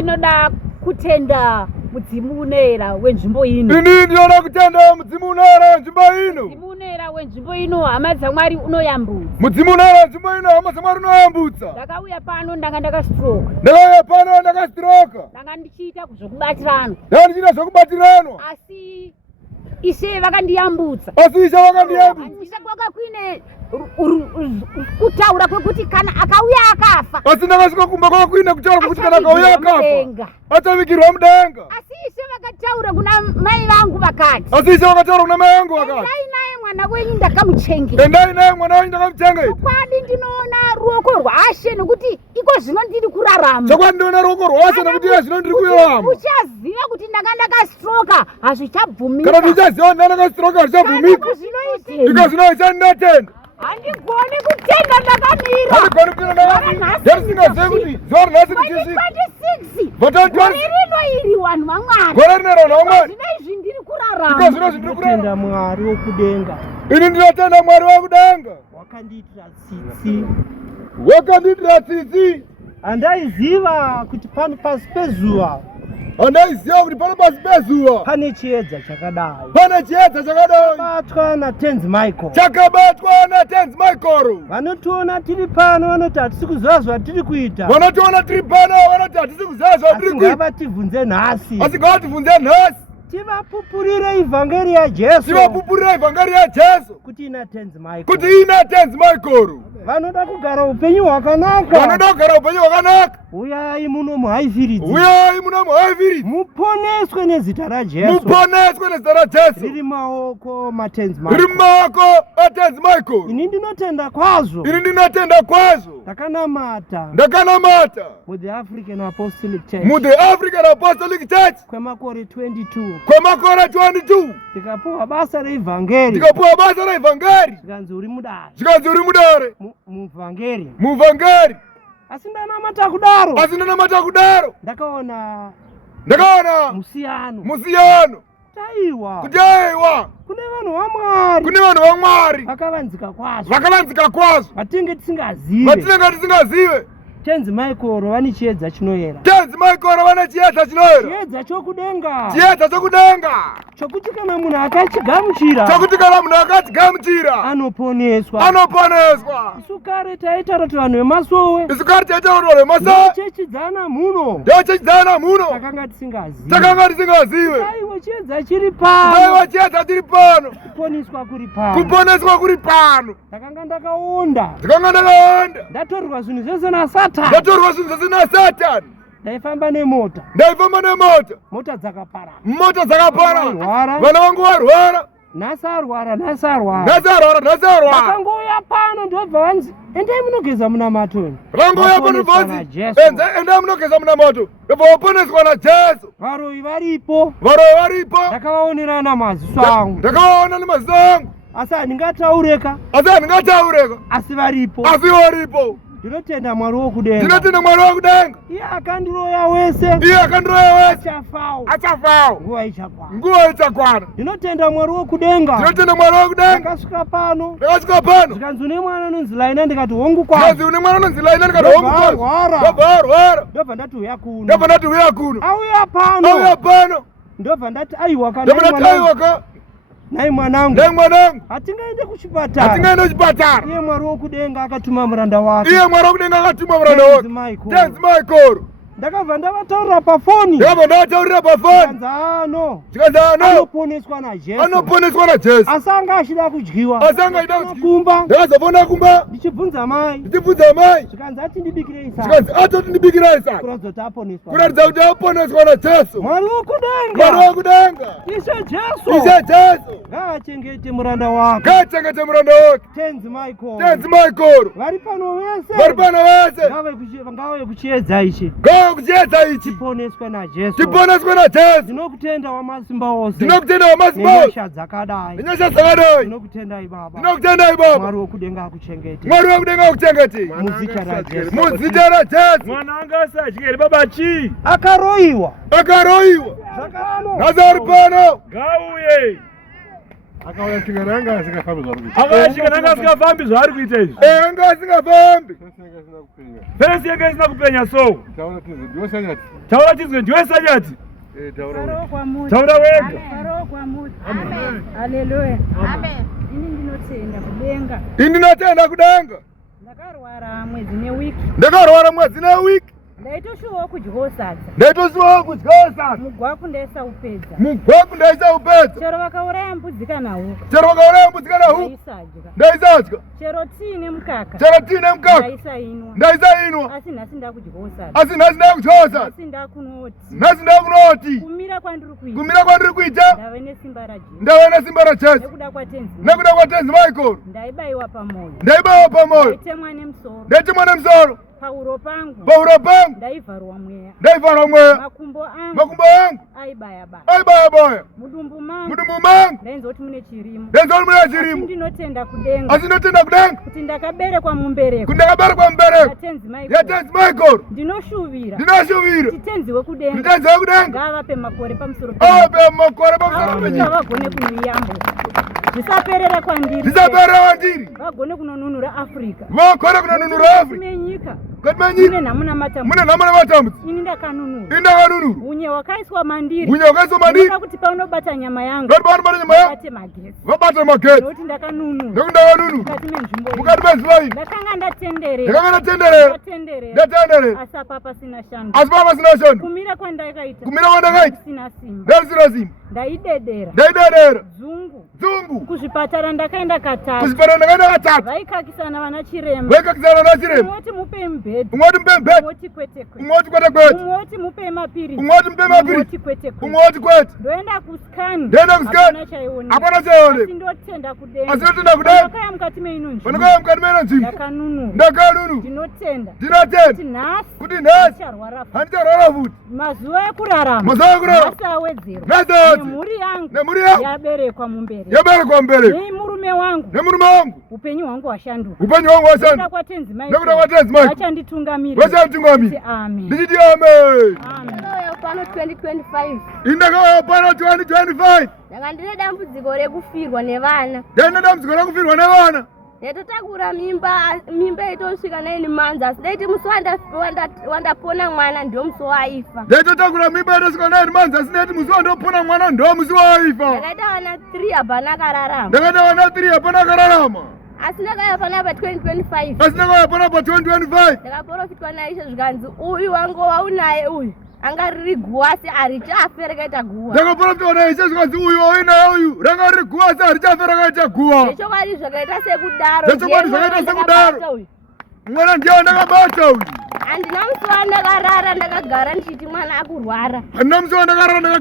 Ndinoda kutenda mudzimu unera wenzvimbo ino. Ini ndinoda kutenda mudzimu unera wenzvimbo ino. Mudzimu unera wenzvimbo ino, hama dzaMwari unoyambutsa. Mudzimu unera wenzvimbo ino, hama dzaMwari unoyambutsa. Ndakauya pano ndanga ndakastroka. Ndakauya pano ndakastroka. Ndanga ndichiita zvokubatirana. Ndanga ndichiita zvokubatirana. Asi Ishe vakandiyambutsa. Asi Ishe vakandiyambutsa. Handina kwanga kuine kutaura kwekuti kana akauya akafa. Asi ndakasvika kumba kwanga kuine kutaura kwekuti kana akauya akafa achavigirwa mudenga. Asi Ishe vakataura kuna mai vangu vakati. Asi Ishe vakataura kuna mai vangu vakati. Endai naye mwana wenyu ndakamuchengeta. Endai naye mwana wenyu ndakamuchengeta. Chokwadi ndinoona ruoko rwaShe nekuti iko zvino ndiri kurarama. Chokwadi ndinoona ruoko rwaShe nekuti iko zvino ndiri kurarama. Uchaziva kuti ndanga ndakastroka hazvichabvumika. Kana ndichaziva ndanga ndakastroka hazvichabvumika. Iko zvino ndinotenda. Handigoni kutenda ndakamira. Handigoni kutenda ndakamira. Ndarisingazivi kuti zuva rinhasi richisvika. 26. Gore rino iri vanhu vaMwari. Gore rino vanhu vaMwari. Zvino izvi ndiri kurarama. Iko zvino ndiri kurarama. Ndinotenda Mwari wokudenga. Ini ndinotenda Mwari wokudenga. Wakandiitira tsitsi. Wakandiitira tsitsi. Handaiziva kuti pano pasi pezuva. Handaiziva kuti pano pasi pezuva pane chiedza chakadai. Pane chiedza chakadai. Chakabatwa naTenzi Michael. Chakabatwa naTenzi Michael. Vanotiona tiri pano vanoti hatisi kuziva zvatiri kuita. Vanotiona tiri pano vanoti hatisi kuziva zvatiri kuita. Asi ngavativhunze nhasi. Asi ngavativhunze nhasi. Tivapupurire ivhangeri yaJesu. Tivapupurire ivhangeri yaJesu. Kuti inaTenzi Michael. Kuti inaTenzi Michael. Vanoda kugara upenyu hwakanaka. Vanoda kugara upenyu hwakanaka. Uyai muno muHighfields. Uyai muno muHighfields. Muponeswe nezita raJesu. Muponeswe nezita raJesu. Riri maoko maTenzi Michael. Riri maoko aTenzi Michael. Ini ndinotenda kwazvo. Ini ndinotenda kwazvo. Ndakanamata. Ndakanamata. MuThe African Apostolic Church. MuThe African Apostolic Church. Kwemakore 22. Kwemakore 22. Ndikapuwa basa reivhangeri. Ndikapuwa basa reivhangeri. Zvikanzi uri mudare. Zvikanzi uri mudare. Muvhangeri. Muvhangeri. Asi ndanamata kudaro. Asi ndanamata kudaro. Ndakaona musiyano. Musiyano. Taiwa. Kuti aiwa. Kune vanhu vaMwari. Kune vanhu vaMwari. Vakavanzika kwazvo. Vakavanzika kwazvo. Vatinge tisingazive. Vatinenge tisingazive. Tenzi Michael vane chiedza chinoyera. Tenzi Michael vane chiedza chinoyera. Chiedza chokudenga. Chiedza chokudenga. Chokuti kana munhu akachigamuchira. Chokuti kana munhu akachigamuchira. Anoponeswa. Anoponeswa. Isu kare taitaura kuti vanhu veMasowe. Isu kare taitaura kuti vanhu veMasowe. Ndochechidzana muno. Ndochechidzana muno. Takanga tisingazive. Takanga tisingazive. Aiwa chiedza chiri pano. Aiwa chiedza chiri pano. Kuponeswa kuri pano. Kuponeswa kuri pano. Takanga ndakaonda. Takanga ndakaonda. Ndatorwa zvinhu zvese naSatani. Ndatorwa zvinhu zvese naSatani. Ndaifamba nemota. Ndaifamba nemota. Mota dzakapara. Mota dzakapara. Vana vangu varwara. Nhasi arwara, nhasi arwara. Nhasi arwara, nhasi arwara. Vakangouya pano ndobva vanzi endai munogeza munamatoni. Vakangouya pano vanzi endai munogeza munamatoni. Ndobva vaponeswa naJesu. Varoyi varipo. Varoyi varipo. Ndakavaonera namaziso angu. Ndakavaona namaziso angu. Asi handingataureka. Asi varipo. Asi varipo. Ndinotenda Mwari wokudenga. Ndinotenda Mwari wokudenga. Iye akandiroya wese. Achafawo. Nguva ichakwana. Ndinotenda Mwari wokudenga. Ndakasvika pano. Zvikanzi une mwana anonzi Laina ndikati hongu kwazvo. Ndobva ndati uya kuno. Auya pano. Ndobva ndati aiwa kana. Nai mwanangu. Hatingaende kuchipatara. Iye Mwari wokudenga akatuma muranda wake. Tenzi Michael. Ndakabva ndavataurira pafoni. Tikanzi anoponeswa naJesu. Asi anga achida kudyiwa. Kumba. Ndakazofona kumba. Ndichibvunza mai. Tikanzi atindibikirei saka. Kuratidza kuti aponeswa naJesu. Mwari wokudenga. Ishe Jesu. Ngaachengete muranda wake. Tenzi Michael. Vari pano vese. Ngauye kuchiedza ichi. Tiponeswe naJesu. Ndinokutenda Wamasimba ose. Nenyasha dzakadai. Ndinokutendai Baba. Mwari wokudenga akuchengete. Muzita raJesu. Mwana anga asadyere baba chi. Akaroiwa. Nazari pano. Ngauye. Akawasvika nanga asingafambi zvari kuita. Akasvika nanga asingafambi zvari kuita izvi. Anga asingafambi. Fensi yanga isina kupenya so. Taura tizwe ndiwe Sanyati. Taura tizwe ndiwe Sanyati. Taura wega. Amen. Haleluya. Amen. Ini ndinotenda kudenga. Ndinotenda kudenga. Ndakarwara mwedzi newiki. Ndakarwara mwedzi newiki. Ndaitoshuwa kudyawo sadza. Ndaitoshuwa kudyawo sadza. Mugwaku ndaisa upedza. Mugwaku ndaisa upedza. Chero vakauraya mbudzi kana huku. Chero vakauraya mbudzi kana huku. Ndaisadya. Chero tiine mukaka. Chero tiine mukaka. Ndaisainwa. Ndaisainwa. Asi nhasi ndakudyawo sadza. Asi nhasi ndakudyawo sadza. Nhasi ndakunoti. Nhasi ndakunoti. Kumira kwandiri kuita. Kumira kwandiri kuita. Ndave nesimba raJesu. Ndave nesimba raJesu. Nekuda kwatenzi. Nekuda kwatenzi Michael. Ndaibayiwa pamoyo. Ndaibayiwa pamoyo. Ndaitemwa nemusoro. Ndaitemwa nemusoro. Pahuro pangu. Pahuro pangu. Ndaivharwa mweya. Ndaivharwa mweya. Makumbo angu. Makumbo angu. Aibaya-baya. Aibaya-baya. Mudumbu mangu. Mudumbu mangu. Ndainzoti mune chirimo. Ndainzoti mune chirimo. Asi ndinotenda kudenga. Asi ndinotenda kudenga. Kuti ndakaberekwa mumbereko. Kuti ndakaberekwa mumbereko. Yatenzi Michael. Yatenzi Michael. Ndinoshuvira. Ndinoshuvira. Titenzi wekudenga. Titenzi wekudenga. Ngavape makore pamusoro penyika. Avape makore pamusoro penyika. Vagone kunoiyambo. Zvisaperera kwandiri. Zvisaperera kwandiri. Vagone kunonunura Afrika. Vagone kunonunura Afrika. Menyika. Mune nhamu namatambudzi. Mune nhamu namatambudzi. Ini ndakanunura. Ini ndakanunura. Unye wakaiswa mandiri. Unye wakaiswa mandiri. Ndoda kuti paunobata nyama yangu. Ndoti paunobata nyama yangu. Vabate magetsi. Vabate magetsi. Ndokuti ndakanunura. Ndokuti ndakanunura. Mukati menzvimbo iyi. Mukati menzvimbo iyi. Ndakanga ndatenderera. Ndakanga ndatenderera. Ndatenderera. Asi apa pasina shando. Asi apa pasina shando. Kumira kwandakaita. Kumira kwandakaita. Sina simba. Ndarisina simba. Ndaidedera. Ndaidedera. Dzungu. Dzungu. Kuzvipatara ndakaenda katatu. Kuzvipatara ndakaenda katatu. Vaikakisana vana chirema. Vaikakisana vana chirema. Umoti mupe mubhedha. Umoti mupe mubhedha. Umoti kwete kwete. Umoti kwete kwete. Umoti mupe mapirisi. Umoti mupe mapirisi. Umoti kwete kwete. Umoti kwete. Ndoenda kuskani. Ndoenda kuskani. Hapana chaione. Hapana chaione. Asi ndotenda kudenga. Asi ndotenda kudenga. Ndakaya mukati meino nzvimbo. Ndakaya mukati meino nzvimbo. Ndakanunura. Ndakanunura. Ndinotenda. Ndinotenda. Kuti nhasi. Kuti nhasi. Ndicharwara futi. Handicharwara futi. Mazuva ekurarama. Mazuva ekurarama. Nhasi awedzerwa. Nhasi awedzerwa. Nemhuri yangu. Nemhuri yangu. Yaberekwa mumbereko. Yaberekwa mumbereko. Nemurume wangu. Nemurume wangu. Upenyu hwangu hwashanduka. Upenyu hwangu hwashanduka. Nekuda kwatenzi Michael. Nekuda kwatenzi Michael. Vachanditungamira. Vachanditungamira. Amen. Ndichiti amen. Amen. Pano 2025. Indakauya pano 2025. Ndanga ndine dambudziko rekufirwa nevana. Ndine dambudziko rekufirwa nevana. Ndatotakura mimba itosvika 9 months asi ndaiti musi wandapona mwana ndio musi waifa. Ndatotakura mimba itosvika 9 months asi ndaiti musi wandapona mwana ndio musi waifa. Ndakaita vana 3 hapana kararama. Ndakaita vana 3 hapana kararama. Asi ndakauya pana pa 2025. Asi ndakauya pana pa 2025. Ndakaprofitwa naIshe zvikanzi uyu wangu waunaye uyu anga riri guwa asi harichafe rakaita guwa. Ndakaprofitwa naIshe zvikanzi uyu waunaye uyu ranga riri guwa asi harichafe rakaita guwa. Zvechokwadi zvakaita sekudaro. Zvechokwadi zvakaita sekudaro. Mwana ndiye ndakabata uyu. Handina musi wandakarara ndakagara ndichiti mwana akurwara. Handina musi wandakarara ndakagara